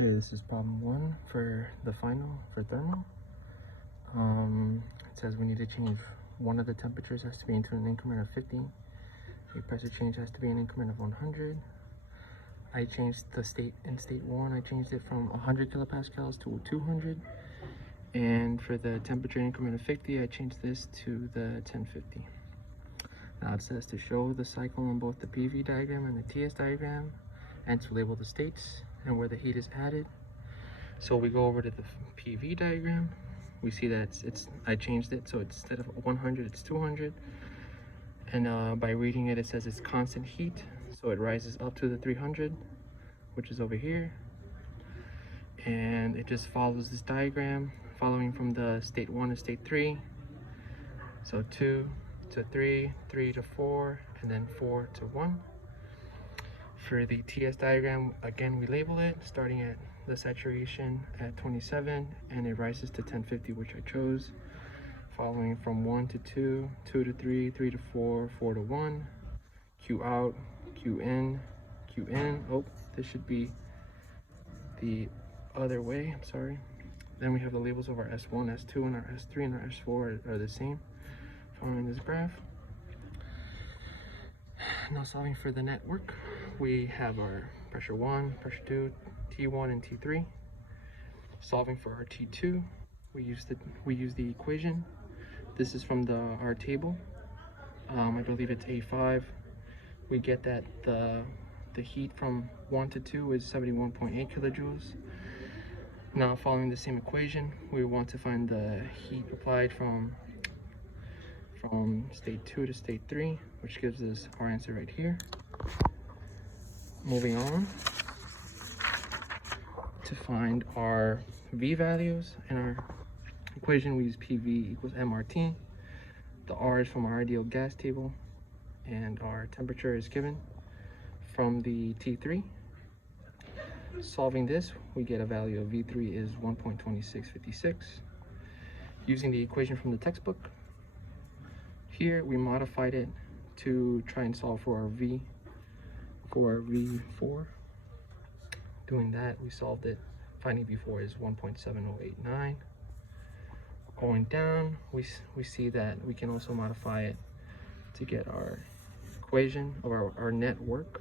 Okay, this is problem 1 for the final for thermal. It says we need to change one of the temperatures has to be into an increment of 50. The pressure change has to be an increment of 100. I changed the state in state 1. I changed it from 100 kilopascals to 200. And for the temperature increment of 50, I changed this to the 1050. Now it says to show the cycle on both the PV diagram and the TS diagram, and to label the states and where the heat is added. So we go over to the PV diagram. We see that I changed it, so instead of 100 it's 200, and by reading it, it says it's constant heat, so it rises up to the 300, which is over here, and it just follows this diagram, following from the state 1 to state 3. So 2 to 3, 3 to 4, and then 4 to 1. For the TS diagram, again, we label it starting at the saturation at 27, and it rises to 1050, which I chose, following from 1 to 2, 2 to 3, 3 to 4, 4 to 1, Q out, Q in, Q in. Oh, this should be the other way, I'm sorry. Then we have the labels of our S1, S2, and our S3 and our S4 are the same, following this graph. Now solving for the net work, we have our pressure 1, pressure 2, T1 and T3. Solving for our T2, we use the equation. This is from our table. I believe it's A5. We get that the heat from 1 to 2 is 71.8 kilojoules. Now following the same equation, we want to find the heat applied from state 2 to state 3, which gives us our answer right here. Moving on to find our V values. In our equation, we use PV equals MRT. The R is from our ideal gas table, and our temperature is given from the T3. Solving this, we get a value of V3 is 1.2656. Using the equation from the textbook, here we modified it to try and solve for our V4. Doing that, we solved it. Finding V4 is 1.7089. Going down, we see that we can also modify it to get our equation of our net work.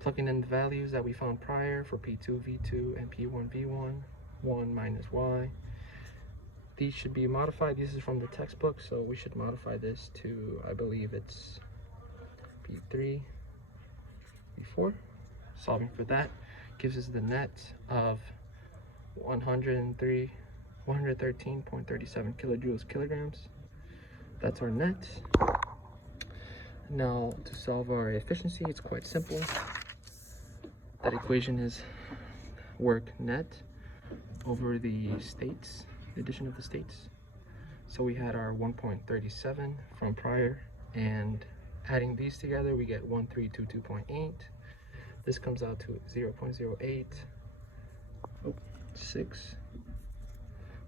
Plugging in the values that we found prior for P2, V2, and P1, V1, 1 minus Y. These should be modified. This is from the textbook, so we should modify this to, I believe it's P3, V4. Solving for that gives us the net of 113.37 kilojoules kilograms. That's our net. Now to solve our efficiency, it's quite simple. That equation is work net over the states, the addition of the states. So we had our 1.37 from prior, and adding these together, we get 1322.8. This comes out to 0.086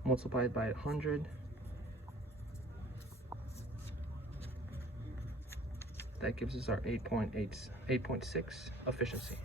multiplied by 100. That gives us our 8.6 efficiency.